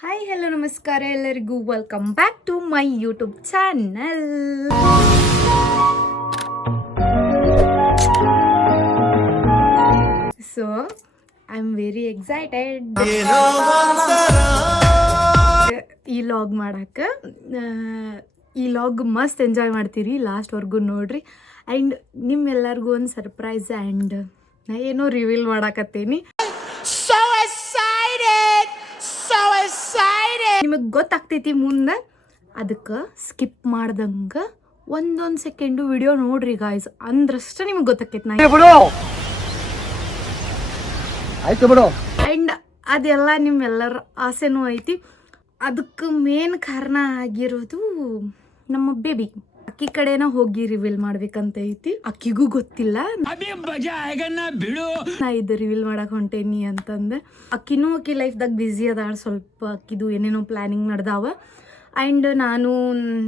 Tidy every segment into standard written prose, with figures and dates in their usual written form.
Hi hello ನಮಸ್ಕಾರ ಎಲ್ಲರಿಗೂ welcome back to my YouTube channel. So I am very excited ಈ vlog ಮಾಡಕ್ಕೆ. ಈ ಲಾಗ್ ಮಸ್ತ್ ಎಂಜಾಯ್ ಮಾಡ್ತೀರಿ, ಲಾಸ್ಟ್ವರೆಗೂ ನೋಡ್ರಿ. ಆ್ಯಂಡ್ ನಿಮ್ಮೆಲ್ಲರಿಗೂ ಒಂದು ಸರ್ಪ್ರೈಸ್ ಆ್ಯಂಡ್ ನಾ ಏನೋ ರಿವೀಲ್ ಮಾಡಾಕತ್ತೀನಿ. ನಿಮಗೆ ಗೊತ್ತಾಗ್ತೈತಿ ಮುಂದೆ, ಅದಕ್ಕೆ ಸ್ಕಿಪ್ ಮಾಡ್ದಂಗೆ ಒಂದೊಂದು ಸೆಕೆಂಡು ವಿಡಿಯೋ ನೋಡ್ರಿ ಗಾಯ್ಸ್, ಅಂದ್ರಷ್ಟ ನಿಮಗೆ ಗೊತ್ತಾಕೈತಿ. ಆ್ಯಂಡ್ ಅದೆಲ್ಲ ನಿಮ್ಮೆಲ್ಲರ ಆಸೆನೂ ಐತಿ. ಅದಕ್ಕೆ ಮೇನ್ ಕಾರಣ ಆಗಿರೋದು ನಮ್ಮ ಬೇಬಿ. ಅಕ್ಕಿ ಕಡೆನ ಹೋಗಿ ರಿವೀಲ್ ಮಾಡ್ಬೇಕಂತ ಐತಿ. ಅಕ್ಕಿಗೂ ಗೊತ್ತಿಲ್ಲ ನಾ ಇದು ರಿವೀಲ್ ಮಾಡಕ್ ಹೊಂಟೇನಿ ಅಂತಂದೆ. ಅಕ್ಕಿನೂ ಅಕ್ಕಿ ಲೈಫ್ದಾಗ ಬ್ಯುಸಿ ಅದಾಳ, ಸ್ವಲ್ಪ ಅಕ್ಕಿದು ಏನೇನೋ ಪ್ಲಾನಿಂಗ್ ನಡ್ದಾವ. ಆ್ಯಂಡ್ ನಾನು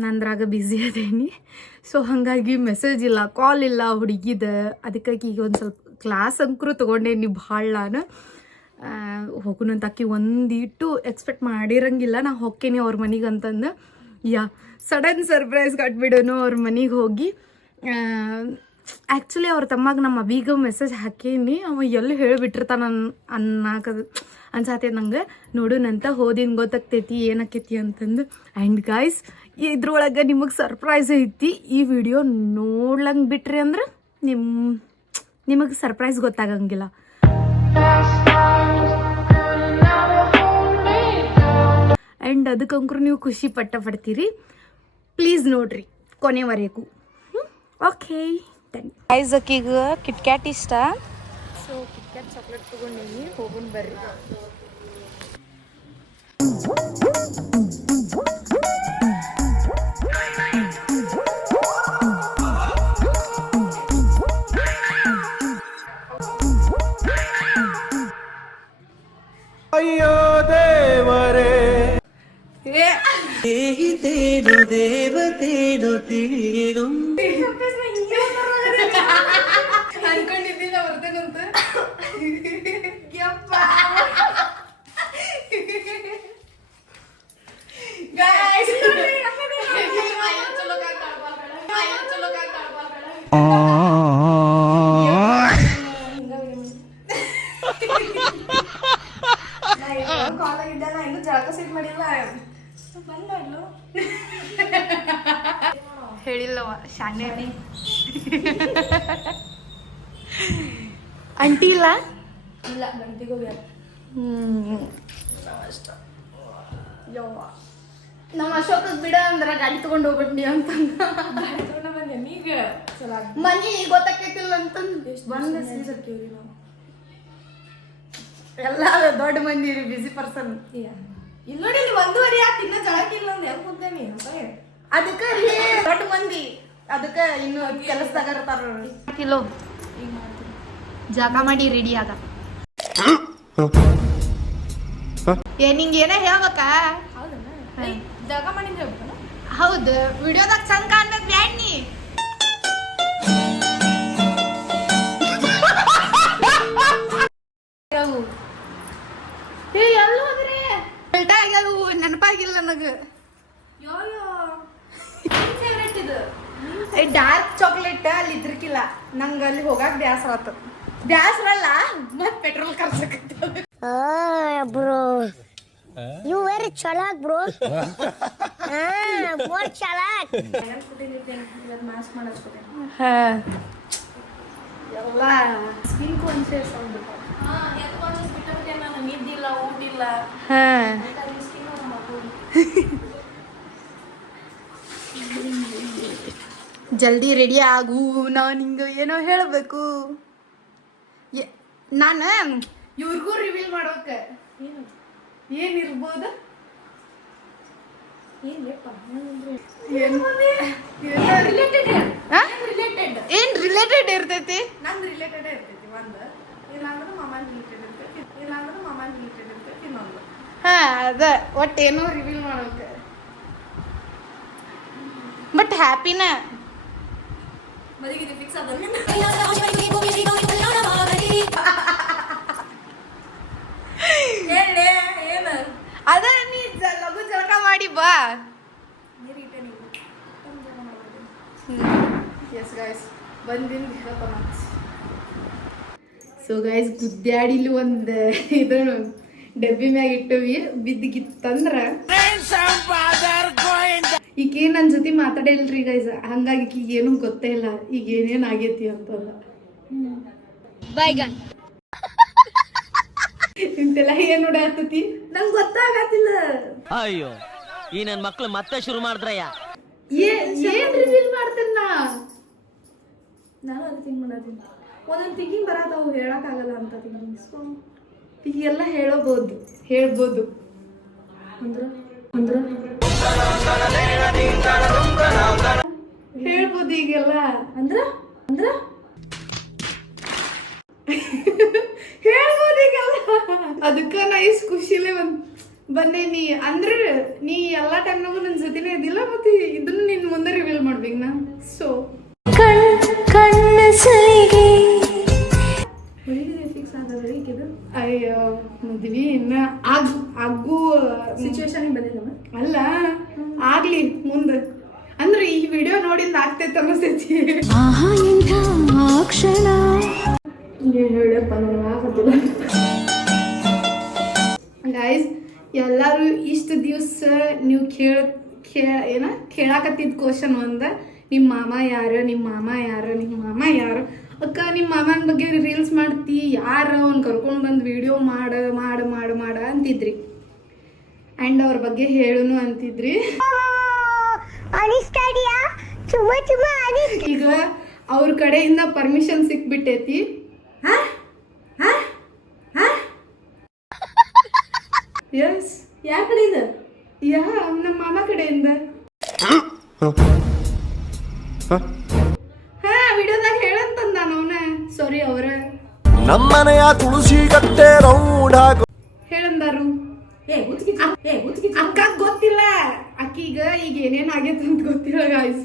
ನಂದ್ರಾಗ ಬ್ಯುಸಿ ಅದೇನಿ. ಸೊ ಹಾಗಾಗಿ ಮೆಸೇಜ್ ಇಲ್ಲ, ಕಾಲ್ ಇಲ್ಲ ಹುಡುಗಿದ. ಅದಕ್ಕೆ ಈಗ ಒಂದು ಸ್ವಲ್ಪ ಕ್ಲಾಸ್ ಅಂಕರು ತೊಗೊಂಡೇನಿ ಭಾಳ. ನಾನು ಹೋಗುನಂತ ಅಕ್ಕಿ ಒಂದಿಟ್ಟು ಎಕ್ಸ್ಪೆಕ್ಟ್ ಮಾಡಿರಂಗಿಲ್ಲ ನಾ ಹೋಗ್ತೇನೆ ಅವ್ರ ಮನೆಗೆ ಅಂತಂದು. ಸಡನ್ ಸರ್ಪ್ರೈಸ್ ಕಟ್ಬಿಡೋನು ಅವ್ರ ಮನೆಗೆ ಹೋಗಿ. ಆ್ಯಕ್ಚುಲಿ ಅವ್ರ ತಮ್ಮಗೆ ನಮ್ಮ ಅವಿಗ ಮೆಸೇಜ್ ಹಾಕೀನಿ, ಅವ ಎಲ್ಲಿ ಹೇಳಿಬಿಟ್ಟಿರ್ತಾನ ಅನ್ಸಾತೈತಿ ನಂಗೆ. ನೋಡೋಣಂತ ಹೋದಿನ ಗೊತ್ತಾಗ್ತೈತಿ ಏನಾಕೈತಿ ಅಂತಂದು. ಆ್ಯಂಡ್ ಗಾಯ್ಸ್, ಇದ್ರೊಳಗೆ ನಿಮಗೆ ಸರ್ಪ್ರೈಸ್ ಐತಿ. ಈ ವಿಡಿಯೋ ನೋಡ್ಲಂಗೆ ಬಿಟ್ರಿ ಅಂದ್ರೆ ನಿಮಗೆ ಸರ್ಪ್ರೈಸ್ ಗೊತ್ತಾಗಂಗಿಲ್ಲ. ಆ್ಯಂಡ್ ಅದಕ್ಕಂಕರು ನೀವು ಖುಷಿ ಪಡ್ತೀರಿ. ಪ್ಲೀಸ್ ನೋಡ್ರಿ ಕೊನೆವರೆಗೂ. Okay done. ಗೈಸ್, ಅಕ್ಕಿಗೆ ಕಿಟ್ಕ್ಯಾಟ್ ಇಷ್ಟ. ಸೊ ಕಿಟ್ಕ್ಯಾಟ್ ಚಾಕ್ಲೇಟ್ ತೊಗೊಂಡೀನಿ, ಹೋಗೋಣ ಬರ್ರಿ. ಅಯ್ಯೋ ದೇವರೇ, ದೇಹಿತೇನು ದೇವತೇನು ತಿಳಿಯೇನು ಅನ್ಕೊಂಡಿದ್ದಿಲ್ಲ ಬರ್ತೇನಂತ. ಕಾಲಾಗಿದ್ದಲ್ಲ, ಇನ್ನು ಜಳಕ ಸೀಟ್ ಮಾಡಿಲ್ಲ. ಬಂದ್ ಮಾಡ್ಲು ಹೇಳಿಲ್ಲವ ಶಾನೆ. ಅಂಟಿ ಇಲ್ಲ ಇಲ್ಲ ಗಂಟಿಗೆ ಹೋಗ್ಯಾರ. ಯವ್ವ ನಮ್ಮ ಅಶೋಕ ಬಿಡ ಅಂದ್ರ ಗಾಡಿ ತಗೊಂಡು ಹೋಗ್ಬಿಟ್ನಿ ಅಂತಂದ. ಗಾಡಿ ತಗೊಂಡ ಬಂದೆ ಈಗ ಮನಿ ಗೊತ್ತಾಕೈತಿಲ್ಲ ಅಂತಂದು ಬಂದ ಸೀಸರ್ಕೇವ್ರಿ ನಾವು ಎಲ್ಲ ದೊಡ್ಡ ಮಂದಿ ರೀ, ಬಿಸಿ ಪರ್ಸನ್. ಇಲ್ಲ ನೋಡಿ, ಇಲ್ಲಿ 1:30 ಆಯ್ತು, ಇನ್ನ ಜಳಕಿಲ್ಲ ಅಂದ ಹೆಂಗ್ ಕೂತೇನಿ. ಅದಕ್ಕೆ ದೊಡ್ಡ ಮಂದಿ, ಅದಕ್ಕೆ ಇನ್ನು ಕೆಲಸದಾಗ ಇರ್ತಾರ. ಕಿಲೋ ಜಾಗ ಮಾಡಿ ರೆಡಿ ಆಗ. ನಿಂಗೆ ಏನೇ ಹೇಳ್ಬೇಕಾ? ಜಾಗ ಮಾಡಿ ಹೌದು, ವಿಡಿಯೋದಾಗ ಚಂದ ಕಾಣ್ಬೇಕು ಬ್ಯಾಡ್ ನೀ. ಎಲ್ಲ ಹೋದ್ರಿ ಬೆಲ್ಟ ಆಗ್ಯಾವು, ನೆನಪಾಗಿಲ್ಲ ನನಗೆ. ಡಾರ್ಕ್ ಚಾಕ್ಲೇಟ್ ಅಲ್ಲಿ ಇದ್ರಕಿಲ್ಲ, ನಂಗೆ ಅಲ್ಲಿ ಹೋಗಾಕ ಬ್ಯಾಸರ ಆತ. ಬ್ಯಾಸರಲ್ಲ, ಮತ್ ಪೆಟ್ರೋಲ್ ಖರ್ಚಾಕತ್ತ. ಬ್ರೋ ಯು ವೆರಿ ಚಲಾಕ್ ಬ್ರೋ. ಬೋರ್ ಚಲಾಕ್. ಮಾಸ್ಕ್ ಮಾಡಿಸ್ಕೊತೇನೆ. ಎಲ್ಲ ಸ್ಕಿನ್ ಕಾನ್ಶಿಯಸ್ ಆಗ್ಬೇಕು. ನಿದ್ದಿಲ್ಲ, ಊಟಿಲ್ಲ. ಜಲ್ದಿ ರೆಡಿ ಆಗು, ನಾನು ಹಿಂಗೆ ಏನೋ ಹೇಳಬೇಕು. ನಾನು ಇವ್ರಿಗೂ ರಿವೀಲ್ ಮಾಡೋಕೆ ಏನಿರ್ಬೋದು? ಏನ್ ರಿಲೇಟೆಡ್ ಇರ್ತೈತಿ? ನಂದು ರಿಲೇಟೆಡ್ ಇರ್ತೈತಿ. ಒಂದು ಇಲ್ಲಾಂದ್ರೆ ಮಾಮನ್ ರಿಲೇಟೆಡ್ ಇರ್ತೈತಿ, ಇಲ್ಲಾಂದ್ರೆ ಮಾಮನ್ ರಿಲೇಟೆಡ್ ಇರ್ತೈತಿ ಇನ್ನೊಂದು. ಅದ ಒಟ್ಟು ಏನೋ ರಿವೀಲ್ ಮಾಡೋಕೆ. ಬಟ್ ಹ್ಯಾಪಿನ ಮದಿಗೆ ಫಿಕ್ಸ್ ಅದ. ಅದ ನೀ ಬಾ ಎಸ್ ಗಾಯ್ಸ್ ಬಂದಿನ ಸೊ ಗೈಸ್ ಗುದ್ದಾಡಿಲಿ ಒಂದು ಇದನ್ನು ಡಬ್ಬಿ ಮ್ಯಾಗ ಇಟ್ಟವಿ ಬಿದ್ದಿಗಿತ್ತಂದ್ರ ಈಗ ನನ್ನ ಜೊತೆ ಮಾತಾಡಿಲ್ರಿ ಗೈಸ್, ಹಂಗಾಗಿ ಈಗ ಏನು ಗೊತ್ತೇ ಇಲ್ಲ ಈಗ ಏನೇನ್ ಆಗೈತಿ ಅಂತಂದ ಇಂತೆಲ್ಲ ಏನ್ ನೋಡಾತತಿ ನಂಗೆ ಗೊತ್ತಾಗತ್ತಿಲ್ಲ. ಅಯ್ಯೋ ಈ ನನ್ ಮಕ್ಳು ಮತ್ತೆ ಶುರು ಮಾಡಿದ್ರಯ್ಯ. ಏನ್ ರಿವೀಲ್ ಮಾಡ್ತೇನೆ ನಾನು ಅದು ಥಿಂಕ್ ಮಾಡತ್ತೀನಿ. ಒಂದೊಂದು ಥಿಂಕಿಂಗ್ ಬರತ್ತಾವು ಹೇಳಕ್ಕಾಗಲ್ಲ ಅಂತ ಥಿಂಕಿಂಗ್. ಸೊ ಈಗೆಲ್ಲ ಹೇಳ್ಬೋದು ಹೇಳ್ಬೋದು ಈಗೆಲ್ಲ ಅಂದ್ರ ಹೇಳ್ಬೋದು ಈಗೆಲ್ಲ. ಅದಕ್ಕ ನಾ ಇಷ್ಟು ಖುಷಿಲೇ ಬಂದೇನಿ ಅಂದ್ರೆ ನೀ ಎಲ್ಲಾ ಟೈಮ್ನಾಗೂ ನನ್ನ ಜೊತೆನೇ ಇದ್ದಿಲ್ಲ, ಮತ್ತೆ ಇದನ್ನ ನಿನ್ ಮುಂದೆ ರಿವೀಲ್ ಮಾಡ್ಬೇಕು ನಾ. ಸೊ ಫಿಕ್ಸ್ ಆದ್ರೆ ಅಯ್ಯೋ ಮದ್ವಿ ಇನ್ನ ಆಗು ಸಿಚುವೇಶನ್ ಬಂದಿಲ್ಲ ಅಲ್ಲ, ಆಗ್ಲಿ ಮುಂದೆ ಅಂದ್ರೆ ಈ ವಿಡಿಯೋ ನೋಡಿಂದ ಆಗ್ತೈತೆ ಅನ್ನಿಸ್ತೈತಿ. ಹೇಳಪ್ಪ ನನಗಾಗತ್ತಿಲ್ಲ ಗೈಸ್. ಎಲ್ಲರೂ ಇಷ್ಟು ದಿವಸ ನೀವು ಕೇಳಾಕತ್ತಿದ್ದ ಕ್ವಶನ್ ಒಂದ, ನಿಮ್ಮ ಮಾಮ ಯಾರು ಅಕ್ಕ, ನಿಮ್ಮ ಮಾಮನ ಬಗ್ಗೆ ರೀಲ್ಸ್ ಮಾಡ್ತಿ, ಯಾರ ಅವ್ನು ಕರ್ಕೊಂಡು ಬಂದು ವಿಡಿಯೋ ಮಾಡ ಅಂತಿದ್ರಿ. ಆ್ಯಂಡ್ ಅವ್ರ ಬಗ್ಗೆ ಹೇಳುನು ಅಂತಿದ್ರಿ. ಈಗ ಅವ್ರ ಕಡೆಯಿಂದ ಪರ್ಮಿಷನ್ ಸಿಕ್ಬಿಟ್ಟೈತಿ. ಎಸ್ ಯಾರ ಕಡೆಯಿಂದ? ನಮ್ಮ ಮಾಮ ಕಡೆಯಿಂದ. ವಿಡಿಯೋದಾಗ ಹೇಳಂತಂದ ಅವನ. ಸಾರಿ ಅವ್ರ ನಮ್ಮನೆಯ ತುಳಸಿ ಕಟ್ಟೆ ರೌಂಡ್ ಹಾಕು ಹೇಳಂದಾರು. ಅಕ್ಕ ಗೊತ್ತಿಲ್ಲ, ಅಕ್ಕಿಗ ಈಗ ಏನೇನ್ ಆಗೈತೆ ಅಂತ ಗೊತ್ತಿಲ್ಲ ಗಾಯ್ಸ್.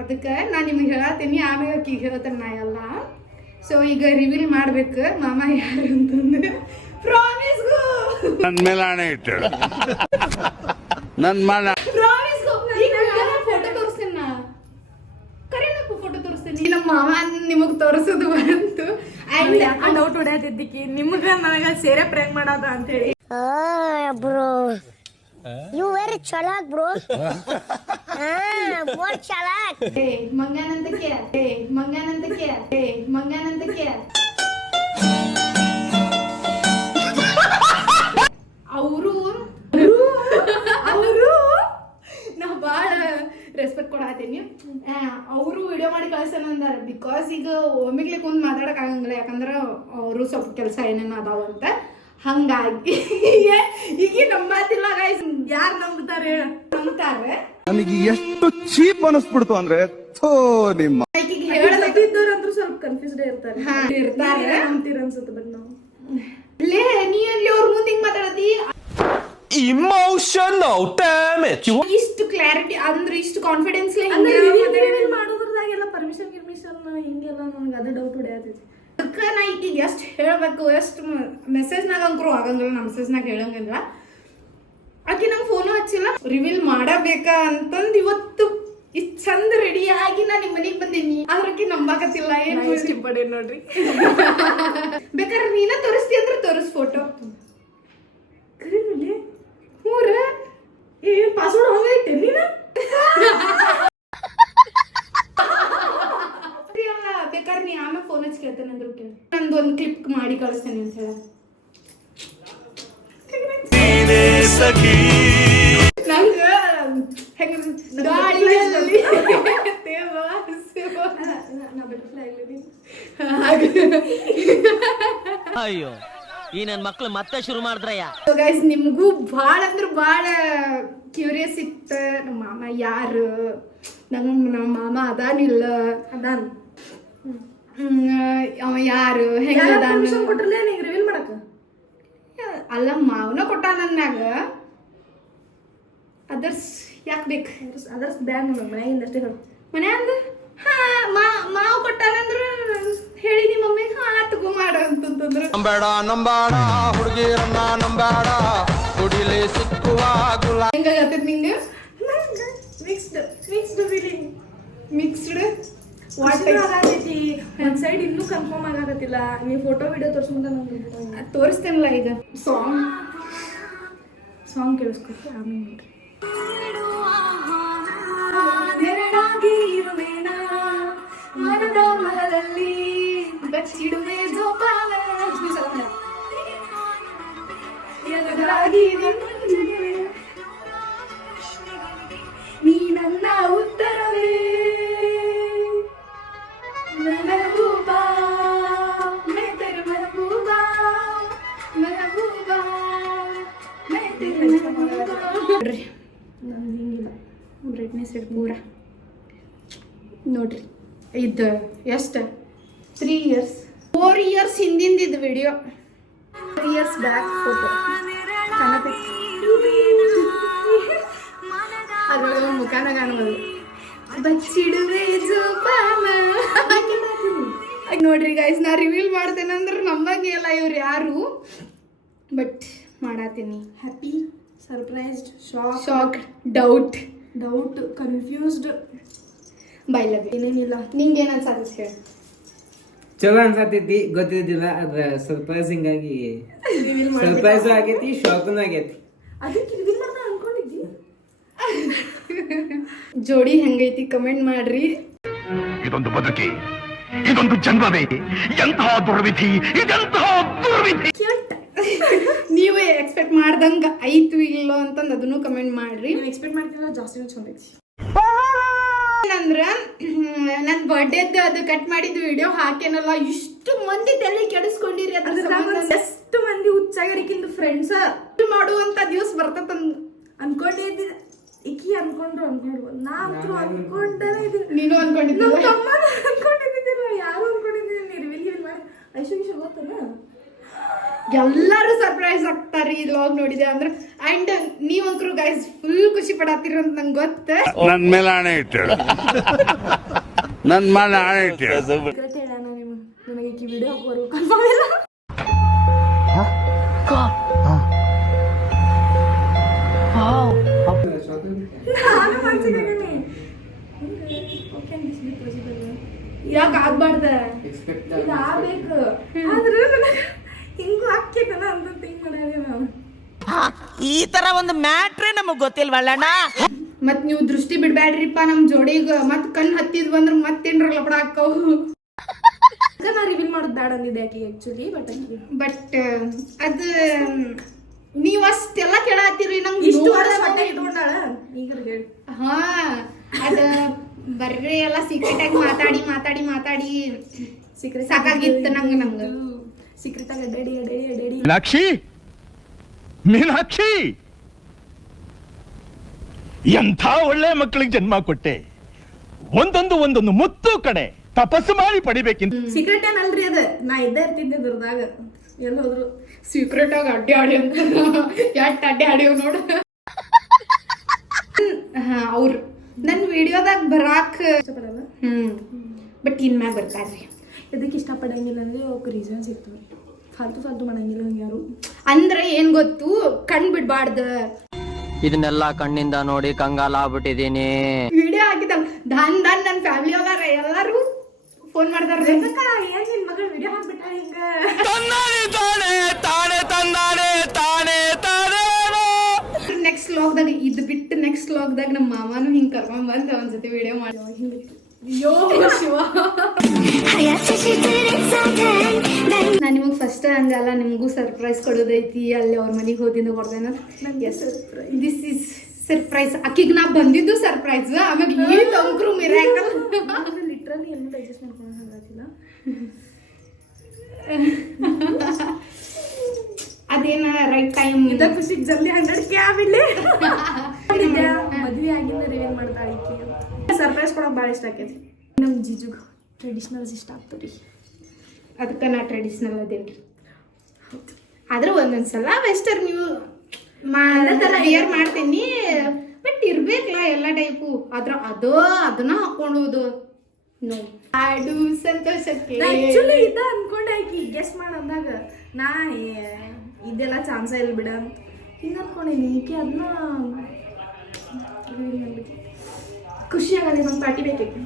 ಅದಕ್ಕೆ ನಾನು ನಿಮಗೆ ಹೇಳತ್ತೀನಿ, ಆಮೇಲೆ ಅಕ್ಕಿಗೆ ಹೇಳ್ತೇನೆ ನಾ ಎಲ್ಲ. ಸೊ ಈಗ ರಿವೀಲ್ ಮಾಡ್ಬೇಕು ಮಾಮ ಯಾರು ಅಂತಂದ್ರೆ. ಪ್ರಾಮಿಸ್ಗು ನನ್ನ ಮೇಲೆ ಆಣೆ ಇಟ್ಟು ನನ್ನ ಮನ ಫೋಟೋ ತೋರಿಸ್ತೀನಿ ನಾ, ಕರೆನಪ್ಪ ಫೋಟೋ ತೋರಿಸ್ತೀನಿ. ನಮ್ಮ ಮಾಮ ನಿಮಗ್ ತೋರಿಸೋದು ಬಂತು. ಡೌಟ್ ಹೊಡ್ಯಾತಿದ್ದಕ್ಕೆ ನಿಮ್ಗ ನನಗ ಸೇರೆ ಪ್ರ್ಯಾಂಕ್ ಮಾಡೋದ ಅಂತ ಹೇಳಿ. ಬ್ರೋ ಯು ವೆರಿ ಚಲಾಕ್ ಬ್ರೋ. ಬೋರ್ ಚಲಾಕ್. ಮಂಗನಂತಕ್ಕೆ ಅವರು ನಾ ಭಾಳ ರೆಸ್ಪೆಕ್ಟ್ ಕೊಡತ್ತೀನಿ. ಅವರು ವಿಡಿಯೋ ಮಾಡಿ ಕಳ್ಸೋಣ ಅಂದಾರ. ಬಿಕಾಸ್ ಈಗ ಒಮ್ಮಿಗ್ಲೆ ಕುಂದು ಮಾತಾಡಕ್ ಆಗಂಗಿಲ್ಲ, ಯಾಕಂದ್ರೆ ಅವರು ಸ್ವಲ್ಪ ಕೆಲಸ ಏನೇನು ಅದಾವಂತ. ಹಂಗಾಗಿ ಈಗ ನಮ್ಮ ಮಾತಿಲ್ಲ ಗೈಸ್. ಯಾರು ನಂಬ್ತಾರೆ ನನಗೆ ಎಷ್ಟು ಚೀಪ್ ಅನಿಸ್ಬಿಡ್ತು ಅಂದ್ರೆ ನಿಮ್ಮ ಹೇಳದಿದ್ದವ್ರಂದ್ರೂ ಸ್ವಲ್ಪ ಕನ್ಫ್ಯೂಸ್ಡ್ ಇರ್ತಾರೆ. ನಂಬ್ತೀರ ಅನ್ಸುತ್ತೆ. ಬಟ್ ನಾವು ನೀ ಅಲ್ಲಿ ಅವ್ರ ಮುಂದೆ ಹಿಂಗ್ ಮಾತಾಡತಿ. Emotional damage. ಇಷ್ಟು ಕ್ಲಾರಿಟಿ ಅಂದ್ರೆ ಇಷ್ಟು ಕಾನ್ಫಿಡೆನ್ಸ್ ಮಾಡೋದ್ರದಾಗೆಲ್ಲ ಪರ್ಮಿಷನ್ ಹಿಂಗೆಲ್ಲ ನನಗೆ ಅದು ಡೌಟ್ ಹೊಡೆಯತೈತಿ. ಅದಕ್ಕೆ ನಾ ಈಗ ಎಷ್ಟು ಹೇಳಬೇಕು, ಎಷ್ಟು ಮೆಸೇಜ್ನಾಗ ಅಂಕರು ಆಗಂಗಿಲ್ಲ, ನಾ ಮೆಸೇಜ್ನಾಗ ಹೇಳಂಗಿಲ್ಲ. ಆಕೆ ನಂಗೆ ಫೋನು ಹಚ್ಚಿಲ್ಲ. ರಿವೀಲ್ ಮಾಡಬೇಕ ಅಂತಂದು ಇವತ್ತು ಇಷ್ಟು ಚಂದ ರೆಡಿ ಆಗಿ ನಾ ನಿಮ್ಮ ಮನೆಗೆ ಬಂದೀನಿ. ಅದ್ರಕ್ಕೆ ನಂಬಾಕತ್ತಿಲ್ಲ. ಏನು ಇಷ್ಟಪಡೇನು ನೋಡ್ರಿ. ಬೇಕಾದ್ರೆ ನೀನ ತೋರಿಸ್ತಿ ಅಂದ್ರೆ ತೋರಿಸ್ ಫೋಟೋ. ಕರೀಲಿ ಮೂರ ಏನ್ ಪಾಸ್ವರ್ಡ್ ಹೋಗೈತೆ ನೀನ? ಬೇಕಾದ್ರೆ ನೀ ಆಮೇಲೆ ಫೋನ್ ಹಚ್ಚಿ ಕೇಳ್ತೇನೆ ಅಂದ್ರು ಕೇಳಿ. ನಂದೊಂದು ಕ್ಲಿಪ್ ಮಾಡಿ ಕಳಿಸ್ತೇನೆ ಅಂತ ಹೇಳ. ನಂಗ ಹೆಂಗ ಅಯ್ಯೋ ಈ ನನ್ ಮಕ್ಳು ಮತ್ತೆ ಶುರು ಮಾಡಿದ್ರಯ್ಯ. ಗೈಸ್ ನಿಮಗೂ ಭಾಳ ಅಂದ್ರೆ ಭಾಳ ಕ್ಯೂರಿಯಸ್ ಇತ್ತು, ನಮ್ಮ ಮಾಮ ಯಾರು, ನಮ್ಮ ಮಾಮ ಅದಾನಿಲ್ಲ, ಅವ ಯಾರು, ಹೆಂಗ ಕೊಟ್ಟಿಲ್ಲ ರಿವೀಲ್ ಮಾಡಕ. ಅಲ್ಲ ಮಾವನ ಕೊಟ್ಟ ನನ್ಯಾಗ. ಅದರ್ಸ್ ಯಾಕೆ ಬೇಕು? ಅದರ್ಸ್ ಬ್ಯಾಗ್ ಮನೆಯಿಂದ ಅಷ್ಟೇ ಹೇಳು. ಮನ್ಯಾಂದ ಮಾವು ಕೊಟ್ಟಾನಂದ್ರ ಹೇಳಿದಿ ಮಮ್ಮಿ ತಗೋ ಮಾಡ ಅಂತಂದ್ರ. ನಂಬೇಡ ಹುಡುಗಿರನ್ನ ನಂಬೇಡ. ಹೆಂಗಾಗತ್ತದ ನಿಂಗೆ ಮಿಕ್ಸ್ಡ್ ಫೀಲಿಂಗ್ ಮಿಕ್ಸ್ಡ್ ಆಗತೈತಿ ಒಂದ್ ಸೈಡ್ ಇನ್ನೂ ಕನ್ಫರ್ಮ್ ಆಗತ್ತಿಲ್ಲ. ನೀವು ಫೋಟೋ ವಿಡಿಯೋ ತೋರಿಸ್ಕೊಂತ ನಂಗೆ ತೋರಿಸ್ತೇನಲ್ಲ ಈಗ. ಸಾಂಗ್ ಕೇಳಿಸ್ಕೊತಿ ಆಮೇಲೆ ನೋಡ್ರಿ. ಮನದ ಮನದಲ್ಲಿ ಬಚ್ಚಿಡುವೆ ಜೋಪಾನ ನೀ ನನ್ನ ಉತ್ತರವೇ ಮೆಹಬೂಬಾ ಮೈ ತೆರೆ ಮೆಹಬೂಬಾ ಮೆಹಬೂಬಾ ಮೈ ತೆರೆ ಮೆಹಬೂಬಾ. ನೋಡ್ರಿ ನಂದು ಹಿಂಗಿಲ್ಲ ಬ್ರೈಟ್ನೆಸ್ ಇಡ್ ಪೂರ ನೋಡ್ರಿ. ಇದು ಎಷ್ಟು 3 years 4 years ಹಿಂದಿಂದ ಇದು ವಿಡಿಯೋ 3 years ಬ್ಯಾಕ್ ಫೋಟೋ ಅದ್ರೊಳಗೆ ಮುಖಾನ ಕಾಣಬಹುದು. ಬಚ್ಚಿಡುವೆ ಜೋಪಾನ ನೋಡ್ರಿ ಗೈಸ್, ನಾ ರಿವೀಲ್ ಮಾಡ್ತೇನೆ ಅಂದ್ರೆ ನಂಬಂಗೆ ಇಲ್ಲ ಇವ್ರು ಯಾರು, ಬಟ್ ಮಾಡತ್ತೀನಿ. Happy, surprised, shock, doubt, confused, bye love. ಏನೇನಿಲ್ಲ. ನಿಂಗೆ ಏನು ಅನ್ಸತ್ತೆ ಹೇಳಿ? ಚಲೋ ಅನ್ಸತೈತಿ, ಗೊತ್ತಿದ್ದಿಲ್ಲ. ಅದ್ರ ಸರ್ಪ್ರೈಸಿಂಗ್ ಆಗಿ ಸರ್ಪ್ರೈಸ್ ಆಗೈತಿ, ಶಾಕ್ನು ಆಗೈತಿ. ಜೋಡಿ ಹೆಂಗೈತಿ ಕಮೆಂಟ್ ಮಾಡ್ರಿ. ಇದೊಂದು ಬದುಕಿ, ಇದೊಂದು ಜನ್ಮವೇ, ಎಂತಹ ದುರ್ವಿಧಿ, ಇದೆಂತಹ ದುರ್ವಿಧಿ. ನೀವು ಎಕ್ಸ್ಪೆಕ್ಟ್ ಮಾಡ್ದಂಗ ಐತು ಇಲ್ಲೋ ಅಂತಂದು ಅದನ್ನು ಕಮೆಂಟ್ ಮಾಡ್ರಿ. ಎಕ್ಸ್ಪೆಕ್ಟ್ ಮಾಡ್ತಿಲ್ಲ ಜಾಸ್ತಿ ಚಂದ ಐತಿ. ಏನಂದ್ರ ನನ್ ಬರ್ಡೇದ್ ಅದು ಕಟ್ ಮಾಡಿದ್ದು ವಿಡಿಯೋ ಹಾಕೇನಲ್ಲ, ಇಷ್ಟು ಮಂದಿ ತಲೆ ಕೆಡಿಸ್ಕೊಂಡಿರಿ. ಎಷ್ಟು ಮಂದಿ ಹುಚ್ಚಾಗರಿಕಿಂದು ಫ್ರೆಂಡ್ಸ್ ಮಾಡುವಂತ ದಿವಸ ಬರ್ತದ ಅನ್ಕೊಂಡಿದ್ದ. ಇಕ್ಕಿ ಅನ್ಕೊಂಡ್ರು ನಾ ಅಂತೂ ಅನ್ಕೊಂಡೇ ಇದ್ದೀನಿ. ನೀನು ಅನ್ಕೊಂಡಿದ್ದ, ಅನ್ಕೊಂಡಿದ್ದಿಲ್ಲ, ಯಾರು ಅನ್ಕೊಂಡಿದ್ದೀನಿ. ರಿವೀಲ್ ಮಾಡಿ ಐಶ್ವರ್ಯ ಗೊತ್ತಲ್ಲ, ಎಲ್ಲರೂ ಸರ್ಪ್ರೈಸ್ ಆಗ್ತಾರ್ರಿ ಈ ವ್ಲಾಗ್ ನೋಡಿದೆ ಅಂದ್ರೆ. ಅಂಡ್ ನೀವಂಕರು ಗೈಸ್ ಫುಲ್ ಖುಷಿ ಪಡತ್ತೀರ ಅಂತ ನಂಗೆ ಗೊತ್ತ. ನನ್ ಮೇಲೆ ಆಣೆ ಇಟ್ಟೇಳು, ನನ್ ಮೇಲೆ ಆಣೆ ಇಟ್ಟೇಳು. ಹೇಳೋಣ ನಿಮ್ಮ ನನಗೆ ಈ ವಿಡಿಯೋ ಹಾಕೋರು ಕನ್ಫರ್ಮ್ ಇಲ್ಲ. ನಾನು ಮನ್ಸಿಗೆ ಯಾಕೆ ಆಗ್ಬಾರ್ದ, ಇದಾಗಬೇಕು. ಆದ್ರೆ ನನಗೆ ಹಿಂಗೂ ಹಾಕಿದಲ್ಲ ಅಂತ ಥಿಂಕ್ ಮಾಡ್ಯಾರ ನಾನು. ಈ ತರ ಒಂದು ಮ್ಯಾಟ್ರೇ ನಮಗ್ ಗೊತ್ತಿಲ್ವಲ್ಲಣ್ಣ. ಮತ್ ನೀವು ದೃಷ್ಟಿ ಬಿಡ್ಬ್ಯಾಡ್ರಿಪ್ಪ ನಮ್ ಜೋಡಿಗ. ಮತ್ ಕಣ್ ಹತ್ತಿದ್ವು ಅಂದ್ರ ಮತ್ತೇನ್ರ ಲಪಡ ಹಾಕವು. ನಾ ರಿವೀಲ್ ಮಾಡೋದು ಬ್ಯಾಡ ಅಂದಿದ್ದೆ ಆಕಿಗೆ ಆಕ್ಚುಲಿ. ಬಟ್ ಅದ ನೀವ್ ಅಷ್ಟೆಲ್ಲ ಕೇಳತ್ತೀರಿ ನಂಗೆ. ಇಷ್ಟು ಇಟ್ಕೊಂಡಾಳ ಈಗ ಹೇಳಿ. ಹಾ, ಅದ ಬರ್ರಿ ಎಲ್ಲ ಸೀಕ್ರೆಟ್ ಆಗಿ ಮಾತಾಡಿ ಸೀಕ್ರೆಟ್ ಸಾಕಾಗಿತ್ತು ನಂಗೆ. ಸೀಕ್ರೆಟ್ ಆಗಿ ಅಡ್ಡಾಡಿ ಮೀನಾಕ್ಷಿ ಎಂಥ ಒಳ್ಳೆ ಮಕ್ಕಳಿಗೆ ಜನ್ಮ ಕೊಟ್ಟೆ. ಒಂದೊಂದು ಮುತ್ತು ಕಡೆ ತಪಸ್ಸು ಮಾಡಿ ಪಡಿಬೇಕಿಂತ. ಸೀಕ್ರೆಟ್ ಏನಲ್ರಿ ಅದ, ನಾ ಇದ್ದೇ ಇರ್ತಿದ್ದೆ ದುರ್ದಾಗ. ಎಲ್ಲ ಹೋದ್ರು ಸೀಕ್ರೆಟ್ ಆಗಿ ಅಡ್ಡಾಡಿ ಅಂತ ಎಟ್ ಅಡ್ಡಾಡಿವ್ ನೋಡು. ಹಾ, ಅವ್ರು ನನ್ ವಿಡಿಯೋದಾಗ ಬರಾಕ್ ಇಷ್ಟಪಡಲ್ಲ. ಬಟ್ ಇನ್ಮ್ಯಾಗ ಬರ್ತಾರ್ರಿ. ಎದಕ್ಕೆ ಇಷ್ಟಪಡಂಗಿಲ್ಲ ಅಂದ್ರೆ ಅವಕ್ಕೆ ರೀಸನ್ಸ್ ಇರ್ತವೆ. ಫಾಲ್ತು ಮಾಡಂಗಿಲ್ಲ ಯಾರು. ಅಂದ್ರೆ ಏನ್ ಗೊತ್ತು, ಕಣ್ ಬಿಡ್ಬಾರ್ದ. ಇದನ್ನೆಲ್ಲ ಕಣ್ಣಿಂದ ನೋಡಿ ಕಂಗಾಲ ಆಗ್ಬಿಟ್ಟಿದೀನಿ. ವಿಡಿಯೋ ಹಾಕಿದಲ್ಲ ದಾನ್ ನನ್ ಫ್ಯಾಮಿಲಿ ಅವರ ಎಲ್ಲಾರು ಫೋನ್ ಮಾಡ್ತಾರ. ಏನ್ ನಿನ್ ಮಗಳು ವಿಡಿಯೋ ಹಾಕ್ಬಿಟ್ಟ ಹಿಂಗ ನೆಕ್ಸ್ಟ್ ವ್ಲಾಗ್ದಾಗ ಇದು ಬಿಟ್ಟು ನೆಕ್ಸ್ಟ್ ವ್ಲಾಗ್ದಾಗ ನಮ್ಮ ಮಾಮನು ಹಿಂಗ್ ಕರ್ಕೊಂಡ್ ಬಂದ ಒಂದ್ಸತಿ ವಿಡಿಯೋ ಮಾಡಿ ಅಯ್ಯೋ ಶಿವ. ನಾ ನಿಮಗ್ ಫಸ್ಟ್ ಹಂಗಲ್ಲ, ನಿಮಗೂ ಸರ್ಪ್ರೈಸ್ ಕೊಡೋದೈತಿ. ಅಲ್ಲಿ ಅವ್ರ ಮನೆಗೆ ಹೋದಿಂದ ಕೊಡ್ದೇನ ನಂಗೆ ದಿಸ್ ಇಸ್ ಸರ್ಪ್ರೈಸ್. ಅಕ್ಕಿಗೆ ನಾ ಬಂದಿದ್ದು ಸರ್ಪ್ರೈಸ್. ಆಮೇಲೆ ಈ ತಂಕ್ರು ಮಿರಾಕಲ್ ಲಿಟ್ರಲಿ ಏನು ಡೈಜೆಸ್ಟ್ ಮಾಡ್ಕೊಂಡು ಹಂಗಾಗಿಲ್ಲ. ಅದೇನ ರೈಟ್ ಟೈಮ್ ಇದ ಖುಷಿಗೆ ಜಲ್ದಿ 100K ಆಗಿಲ್ಲ. ಮದ್ವೆ ಆಗಿಲ್ಲ ರಿವೀಲ್ ಮಾಡ್ತಾಳೆ ಈಕಿ. ಸರ್ಪ್ರೈಸ್ ಕೊಡೋಕೆ ಭಾಳ ಇಷ್ಟ ಆಕೈತಿ. ನಮ್ಮ ಜಿಜುಗೆ ಟ್ರೆಡಿಷ್ನಲ್ಸ್ ಇಷ್ಟ ಆಗ್ತವ್ರಿ, ಅದಕ್ಕೆ ನಾ ಟ್ರೆಡಿಷ್ನಲ್ ಅದೇನ್ರಿ. ಆದ್ರೆ ಒಂದೊಂದ್ಸಲ ವೆಸ್ಟರ್ನ್ ನೀವು ವಿಯರ್ ಮಾಡ್ತೀನಿ. ಬಟ್ ಇರ್ಬೇಕಲ್ಲ ಎಲ್ಲ ಟೈಪು. ಅದನ್ನ ಹಾಕೊಳ್ಳೋದು ಹಾಡು ಸಂತೋಷಕ್ಕೆ. ಆಕ್ಚುಲಿ ಇದ ಅನ್ಕೊಂಡೆ ಆಕಿ ಗೆಸ್ ಮಾಡಂದಾಗ ನಾ ಇದೆಲ್ಲ ಚಾನ್ಸ ಇಲ್ಲ ಬಿಡ. ಹಿಂಗೆ ಅನ್ಕೊಂಡೇನಿ ಈಕೆ ಅದನ್ನ ಖುಷಿ ಆಗಲ್ಲ. ನಂಗೆ ಪಾರ್ಟಿ ಬೇಕೈತಿ.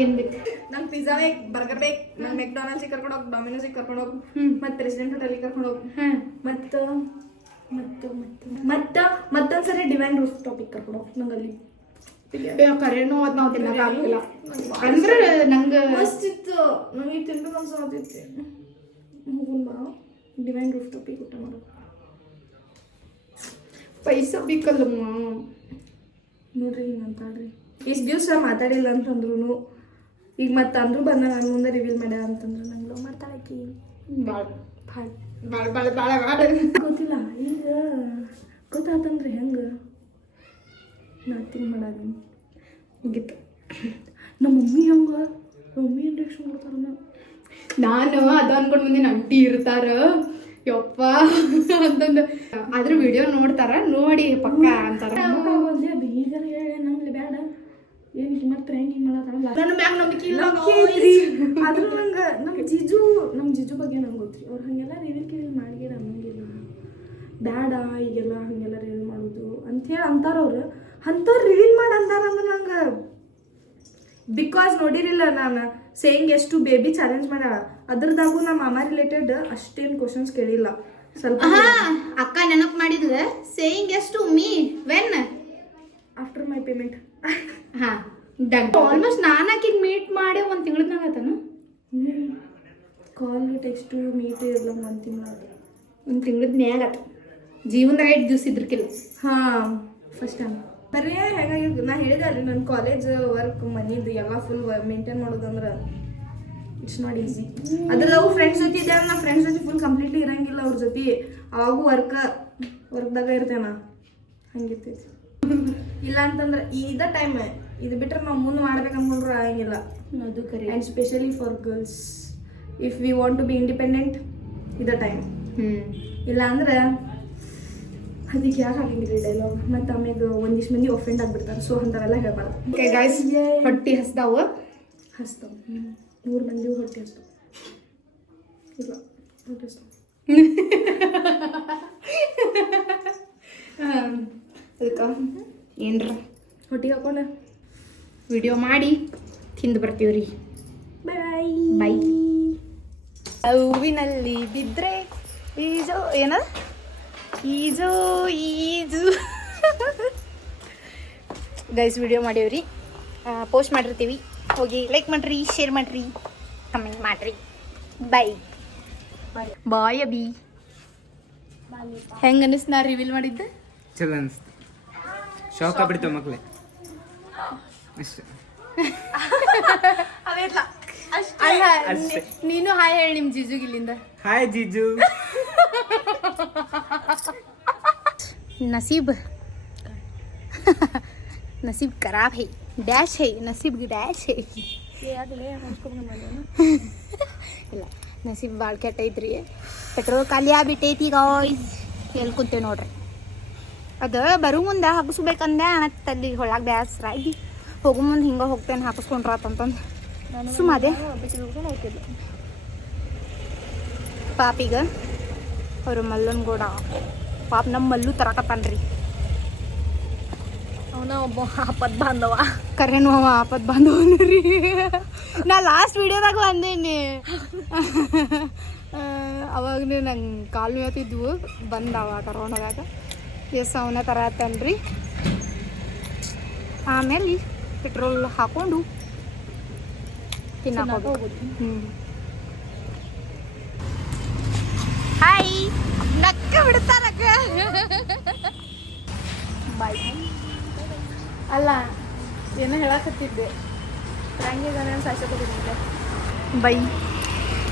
ಏನು ಬೇಕು? ನಂಗೆ ಪಿಜ್ಜಾ ಬೇಕು, ಬರ್ಗರ್ ಬೇಕು, ನಂಗೆ ಮೆಕ್ಡೊನಾಲ್ಡ್ಸಿಗೆ ಕರ್ಕೊಂಡು ಹೋಗಿ, ಡೊಮಿನೋಸಿಗೆ ಕರ್ಕೊಂಡು ಹೋಗಿ, ಮತ್ತು ಪ್ರೆಸಿಡೆಂಟ್ ಹೋಟೆಲಿಗೆ ಕರ್ಕೊಂಡು ಹೋಗಿ, ಮತ್ತೊಂದ್ಸರಿ ಡಿವೈನ್ ರೂಫ್ ಟಾಪಿಕ್ ಕರ್ಕೊಂಡು ಹೋಗಿ. ನಂಗೆ ಅಲ್ಲಿ ಕರೆನೋ ಅದು ನಾವು ತಿನ್ನೋಕ್ಕಾಗಿಲ್ಲ ಅಂದ್ರೆ ನಂಗೆ ಮಸ್ತ್ ಇತ್ತು. ನನಗೆ ತಿನ್ಬೇಕು ಅನ್ಸೋದೈತಿ. ಹೋಗೋಣ ಬಾ ಡಿವೈನ್ ರೂಫ್ ಟಾಪಿಕ್ ಊಟ ಮಾಡೋದು. ಪೈಸಾ ಬೇಕಲ್ಲಮ್ಮ ನೋಡ್ರಿ. ಹಿಂಗಂತಾಡ್ರಿ ಇಷ್ಟು ದಿವಸ ಮಾತಾಡಿಲ್ಲ ಅಂತಂದ್ರು ಈಗ ಮತ್ತೆ ಅಂದ್ರು ಬಂದ ನನ್ನ ಮುಂದೆ ರಿವೀಲ್ ಮಾಡ್ಯಾರ ಅಂತಂದ್ರೆ ನಂಗೆ ಲವ್ ಮಾಡ್ತಾಳಕಿ. ಭಾಳ ಗೊತ್ತಿಲ್ಲ. ಈಗ ಗೊತ್ತಾತಂದ್ರೆ ಹೆಂಗೆ ನಾತಿಂಗ್ ಮಾಡೋದು ಮುಗಿತು. ನಮ್ಮ ಮಮ್ಮಿ ಹೆಂಗೆ ಮಮ್ಮಿ ಏನು ರಿಯಾಕ್ಷನ್ ಮಾಡ್ತಾರ? ನಾನು ಅದು ಅನ್ಕೊಂಡು ಮುಂದೆ ಅಂಟಿ ಇರ್ತಾರ ಯಪ್ಪ ಅಂತಂದು ಅದ್ರ ವಿಡಿಯೋ ನೋಡ್ತಾರ, ನೋಡಿ ಪಕ್ಕ ಅಂತಾರ. ಬೀಗರ ಹೇಳಿ ನಮ್ಗೆ ಬೇಡ ಏನು ಮತ್ತೆ ಹೆಂಗೆ ಮಾಡಲ್ಲ. ನನ್ನ ಮ್ಯಾಗ ನಂಬಿಕೆ ಇಲ್ಲ ಆದ್ರೂ ನಂಗೆ ನಮ್ಮ ಜಿಜು ಬಗ್ಗೆ ನಂಗೆ ಗೊತ್ತ್ರಿ. ಅವ್ರು ಹಾಗೆಲ್ಲ ರಿವೀಲ್ ಮಾಡಿಗಿರ ಅನ್ನಂಗಿಲ್ಲ. ಬೇಡ ಈಗೆಲ್ಲ ಹಾಗೆಲ್ಲ ರಿವೀಲ್ ಮಾಡೋದು ಅಂಥೇಳಿ ಅಂತಾರವ್ರು. ಅಂಥವ್ರು ರಿವೀಲ್ ಮಾಡಿ ಅಂತಾರಂದ್ರೆ ನಂಗೆ ಬಿಕಾಸ್ ನೋಡಿರಿಲ್ಲ ನಾನು ಸೇಯಿಂಗ್ ಎಷ್ಟು ಬೇಬಿ ಚಾಲೆಂಜ್ ಮಾಡ್ಯಾಳ. ಅದ್ರದಾಗೂ ನಮ್ಮ ಮಾಮ ರಿಲೇಟೆಡ್ ಅಷ್ಟೇನು ಕ್ವಶನ್ಸ್ ಕೇಳಿಲ್ಲ. ಸ್ವಲ್ಪ ಅಕ್ಕ ನೆನಪು ಮಾಡಿದ್ಲ ಸೇಯಿಂಗ್ ಎಷ್ಟು me when after my payment. ಹಾ ಡನ್. ಆಲ್ಮೋಸ್ಟ್ ನಾನು ಆಕಿಗೆ ಮೀಟ್ ಮಾಡಿ ಒಂದು ತಿಂಗಳದಾಗ ಆತನು. ಕಾಲ್ ಟೆಕ್ಸ್ಟು ಮೀಟ್ ಎಲ್ಲ ಒಂದು ತಿಂಗಳು ಒಂದು ತಿಂಗಳದ ನ್ಯಾಗ ಆತ. ಜೀವನದಾಗ 8 ದಿವಸ ಇದ್ರಕಿಲ್ಲ. ಹಾಂ ಫಸ್ಟ್ ಟೈಮ್ ಬರೀ ಹೇಗಾಗಿದ್ದು. ನಾ ಹೇಳಿದೆ ಅಲ್ರಿ ನನ್ನ ಕಾಲೇಜ್ ವರ್ಕ್ ಮನಿದು ಎಲ್ಲ ಫುಲ್ ಮೇಂಟೈನ್ ಮಾಡೋದಂದ್ರೆ ಇಟ್ಸ್ ನಾಟ್ ಈಸಿ. ಅದ್ರದಾಗೂ ಫ್ರೆಂಡ್ಸ್ ಜೊತೆ ಇದೆ. ನಾ ಫ್ರೆಂಡ್ಸ್ ಜೊತೆ ಫುಲ್ ಕಂಪ್ಲೀಟ್ಲಿ ಇರಂಗಿಲ್ಲ ಅವ್ರ ಜೊತೆ. ಅವಾಗೂ ವರ್ಕ್ದಾಗ ಇರ್ತೇನ ಹಂಗಿರ್ತೈತಿ. ಇಲ್ಲ ಅಂತಂದ್ರೆ ಇದ ಟೈಮ್ ಇದು ಬಿಟ್ರೆ ನಾವು ಮುಂದೆ ಮಾಡ್ಬೇಕು ಅನ್ಕೊಂಡ್ರು ಆಗಂಗಿಲ್ಲ. ಅದು ಕರೆ. And specially for girls if we want to be independent ಇದ ಟೈಮ್. ಇಲ್ಲ ಅಂದ್ರೆ ಅದಕ್ಕೆ ಯಾಕೆ ಆಗಂಗಿಲ್ಲ ಡೈಲಾಗ್. ಮತ್ತು ಆಮ್ಯಾಗ ಒಂದಿಷ್ಟು ಮಂದಿ ಒಫೆಂಡ್ ಆಗಿಬಿಡ್ತಾರೆ. ಸೊ ಅಂಥವೆಲ್ಲ ಹೇಳ್ಬಾರ್ದು. ಓಕೆ ಗಾಯ್ಸ್, ಹೊಟ್ಟಿ ಹಸ್ದಾವ. 100 ಮಂದಿ ಹೊಟ್ಟೆ ಹಸ್ತಾವ. ಇಲ್ಲ ಹೊಟ್ಟೆ ಹಸ್ತಾವ. ಅದಕ್ಕೆ ಏನ್ರ ಹೊಟ್ಟಿಗೆ ಹಾಕೊಂಡ ವಿಡಿಯೋ ಮಾಡಿ ತಿಂದು ಬರ್ತೀವ್ರಿ. ಬಾಯ್ ಬೈ. ಹೂವಿನಲ್ಲಿ ಬಿದ್ದರೆ ಈಜು ಏನ ಈಜು ಗೈಸ್ ವಿಡಿಯೋ ಮಾಡೀವ್ರಿ, ಪೋಸ್ಟ್ ಮಾಡಿರ್ತೀವಿ. ಹೋಗಿ ಲೈಕ್ ಮಾಡ್ರಿ, ಶೇರ್ ಮಾಡ್ರಿ, ಕಮೆಂಟ್ ಮಾಡ್ರಿ. ಬೈ ಬಾಯ್ ಅಬಿ. ಹೆಂಗೆ ಅನಿಸ್ ನಾ ರಿವೀಲ್ ಮಾಡಿದ್ದೆ? ಚಲೋ ಅನಿಸ್ತು. ಶಾಕ್ ಆಗ್ಬಿಡ್ತಾವ ಮಕ್ಳೆ ಅಷ್ಟೇ. ನೀನು ಹಾಯ್ ಹೇಳಿ ನಿಮ್ಮ ಜಿಜುಗೆ ಇಲ್ಲಿಂದ. ಹಾಯ್ ಜಿಜು. नसीब नसीब खराब है, डैश है, नसीब डैश है. ಇಲ್ಲ ನಸೀಬ್ ಭಾಳ ಕೆಟ್ಟೈತ್ರಿ. ಪೆಟ್ರೋಲ್ ಖಾಲಿ ಆಗ್ಬಿಟ್ಟೈತಿ ಗಾಯ್ಸ್. ಎಲ್ಲಿ ಕುಂತೇವೆ ನೋಡ್ರಿ. ಅದು ಬರೋ ಮುಂದೆ ಹಾಕಿಸ್ಬೇಕಂದೆ ಅನ್ನತ್ತಲ್ಲಿ ಹೊಳಗೆ ಬ್ಯಾಸ್ರ ಆಗಿ ಹೋಗೋ ಮುಂದೆ ಹಿಂಗೆ ಹೋಗ್ತೇನೆ ಹಾಕಿಸ್ಕೊಂಡ್ರಾತಂತಂದು ಸುಮ್ಮನೆ ಪಾಪೀಗ ಅವರು ಮಲ್ಲನ್ಗೌಡ ಪಾಪ ನಮ್ಮ ಮಲ್ಲು ತರಕತ್ತಾನ್ರಿ. ಅವನ ಒಬ್ಬ ಆಪತ್ ಬಾಂಧವ. ಕರೆನು ಅವ ಆಪತ್ ಬಾಂಧವನು ರೀ. ನಾ ಲಾಸ್ಟ್ ವಿಡಿಯೋದಾಗ ಬಂದೇನಿ. ಅವಾಗನೇ ನಂಗೆ ಕಾಲು ನೋಯ್ತಿದ್ವು. ಬಂದವ ಕರ್ಕೊಂಡೋದಾಗ ಅವನ ತರತ್ತನ್ರಿ. ಆಮೇಲೆ ಪೆಟ್ರೋಲ್ ಹಾಕೊಂಡು ತಿನ್ನಕ್ಕೆ ಹೋಗೋದು. ಹಾಯ್ ನಕ್ಕ ಬಿಡ್ತಾರಕ್ಕ. ಬಾಯ್. ಅಲ್ಲ ಏನೋ ಹೇಳಕತ್ತಿದ್ದೆ. ಪ್ರಾಂಕಿಗೆ ಸಾಯ್ಸೋದಿದ್ದೆ. Bye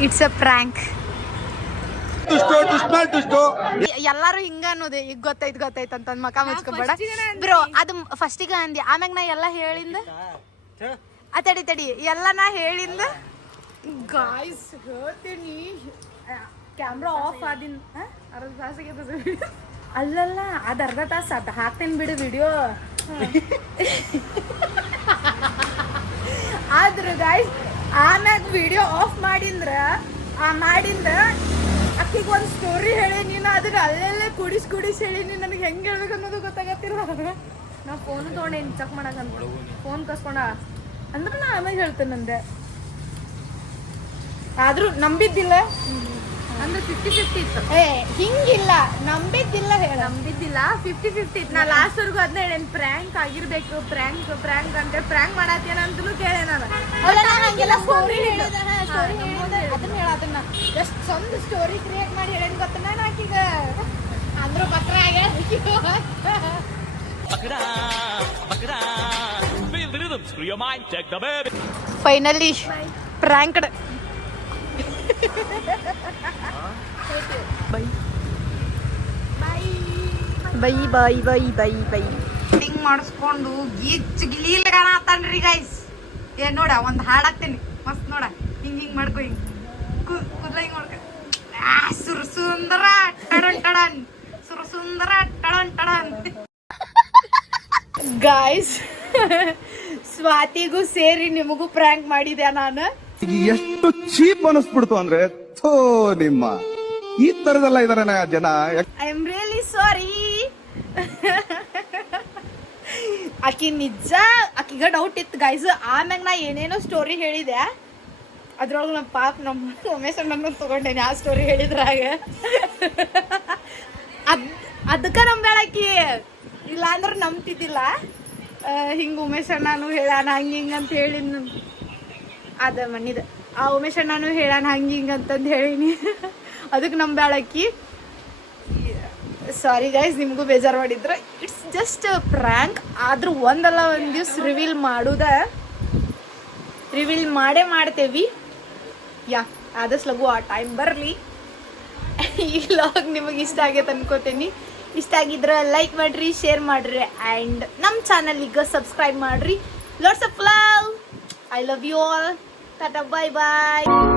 it's a prank. ಎಲ್ಲಾರು ಹಿಂಗ ಅನ್ನೋದು. ಈಗ ಗೊತ್ತಾಯ್ತು ಅಂತ ಮಕ ಮುಚ್ಕೊಬೇಡ ಬ್ರೋ. ಅದು ಫಸ್ಟಿಗೆ ಅಂದಿ, ಆಮ್ಯಾಗ ನಾ ಎಲ್ಲ ಹೇಳಿಂದ ತಡಿ ಎಲ್ಲ ನಾ ಹೇಳಿಂದ ಗಾಯ್ಸ್ ಹೇಳ್ತೀನಿ. ಕ್ಯಾಮ್ರಾ ಆಫ್ ಆದಿನ ಅರ್ಧ ತಾಸಿಗೆ ಅಲ್ಲಲ್ಲ ಅದು ಅರ್ಧ ತಾಸು ಅದು ಹಾಕ್ತೇನೆ ಬಿಡು ವಿಡಿಯೋ. ಆದ್ರೆ ಗಾಯ್ಸ್ ಆಮ್ಯಾಗ ವಿಡಿಯೋ ಆಫ್ ಮಾಡಿಂದ ಅಕ್ಕಿಗೆ ಒಂದು ಸ್ಟೋರಿ ಹೇಳಿ ನೀನು ಅದಕ್ಕೆ ಅಲ್ಲೆಲ್ಲೇ ಕುಡಿಸಿ ಹೇಳೀನಿ. ನನಗೆ ಹೆಂಗೆ ಹೇಳ್ಬೇಕು ಅನ್ನೋದು ಗೊತ್ತಾಗತ್ತಿಲ್ಲ. ನಾ ಫೋನು ತೊಗೊಂಡೇನಿ ಚೆಕ್ ಮಾಡಕಂತ. ಫೋನ್ ಕಸ್ಕೊಂಡ ಅಂದ್ರೆ ನಾ ಆಮೇಲೆ ಹೇಳ್ತೇನೆ ಅಂದೆ. ಆದ್ರೂ ನಂಬಿದ್ದಿಲ್ಲ ಅಂದ್ರೆ 50-50 ಇತ್ತು. ಹಿಂಗಿಲ್ಲ, ನಂಬಿದ್ದಿಲ್ಲ 50-50 ಇತ್ತು. ನಾ ಲಾಸ್ಟ್ ವರ್ಗು ಅದನ್ನ ಹೇಳೇನ್, ಪ್ರ್ಯಾಂಕ್ ಆಗಿರ್ಬೇಕು, ಪ್ರ್ಯಾಂಕ್ ಅಂತ ಪ್ರ್ಯಾಂಕ್ ಮಾಡತ್ತೇನ ಅಂತಲೂ ಕೇಳೆ ನಾನು. ಅದನ್ನ ಹೇಳದನ್ನ ಎಷ್ಟು ಚಂದ ಸ್ಟೋರಿ ಕ್ರಿಯೇಟ್ ಮಾಡಿ ಹೇಳೇನ್ ಗೊತ್ತ ನಾನು ಆಕಿಗ. ಅಂದ್ರೂ ಬಕ್ರ ಫೈನಲಿ ಪ್ರ್ಯಾಂಕ್ಡ್. ಬೈ ಹಿಂಗ್ ಮಾಡಿಸ್ಕೊಂಡು ಗಿಲೀಲ್ ಕಾಣತ್ತಾನ್ರಿ ಗೈಸ್. ಏನ್ ನೋಡ ಒಂದ್ ಹಾಡ್ ಹಾಕ್ತೇನಿ ಮಸ್ತ್ ನೋಡ. ಹಿಂಗ್ ಮಾಡ್ಕೊ, ಹಿಂಗ್ ಕೂದ್ಲ ಹಿಂಗ್ ಮಾಡ್ಕೊ. ಸುರಸುಂದರ ಟಡನ್ ಟಡನ್, ಸುರಸುಂದರ ಟಡನ್ ಟಡನ್. ಗಾಯ್ಸ್, ಸ್ವಾತಿಗೂ ಸೇರಿ ನಿಮಗೂ ಪ್ರ್ಯಾಂಕ್ ಮಾಡಿದೆ ನಾನು. ಎಷ್ಟು ಚೀಪ್ ಅನಿಸ್ಬಿಡ್ತು ಅಂದ್ರೆ, ಥೋ ನಿಮ್ಮ ಈ ತರದೆಲ್ಲ ಇದಾರೆ ಜನ. I am really sorry. ಆಕಿ ನಿಜ, ಆಕಿಗ ಡೌಟ್ ಇತ್ತು ಗೈಸ್. ಆಮ್ಯಾಗ ನಾ ಏನೇನೋ ಸ್ಟೋರಿ ಹೇಳಿದೆ, ಅದ್ರೊಳಗೆ ನಮ್ಮ ಪಾಪ ನಮ್ಮ ಉಮೇಶ್ ಅಣ್ಣನ ತಗೊಂಡೇನಿ ಆ ಸ್ಟೋರಿ ಹೇಳಿದ್ರಾಗ. ಅದಕ್ಕೆ ನಂಬೇಳಕಿ, ಇಲ್ಲ ಅಂದ್ರೆ ನಂಬ್ತಿದ್ದಿಲ್ಲ. ಹಿಂಗೆ ಉಮೇಶ್ ಅಣ್ಣನು ಹೇಳಾನ ಹಂಗೆ ಅಂತ ಹೇಳಿ ಅದ ಮಣ್ಣಿದ ಆ ಉಮೇಶ್ ಅಣ್ಣನು ಹೇಳಾನ ಹಂಗೆ ಅಂತಂದು ಹೇಳಿನಿ. ಅದಕ್ಕೆ ನಂಬ್ಯಾಳಕಿ. ಸಾರಿ ಗೈಸ್, ನಿಮಗೂ ಬೇಜಾರು ಮಾಡಿದ್ರೆ. It's just prank. ಆದ್ರೂ ಒಂದಲ್ಲ ಒಂದು ದಿವ್ಸ ರಿವೀಲ್ ಮಾಡೇ ಮಾಡ್ತೇವಿ. ಆದಷ್ಟು ಲಗು ಆ ಟೈಮ್ ಬರಲಿ. ಈ ವ್ಲಾಗ್ ನಿಮಗೆ ಇಷ್ಟ ಆಗೈತೆ ಅನ್ಕೋತೀನಿ. ಇಷ್ಟ ಆಗಿದ್ರೆ ಲೈಕ್ ಮಾಡ್ರಿ, ಶೇರ್ ಮಾಡ್ರಿ, ಆ್ಯಂಡ್ ನಮ್ಮ ಚಾನಲಿಗೆ ಸಬ್ಸ್ಕ್ರೈಬ್ ಮಾಡ್ರಿ. Lots of love. I love you all. ಟಾಟಾ, ಬಾಯ್ ಬಾಯ್.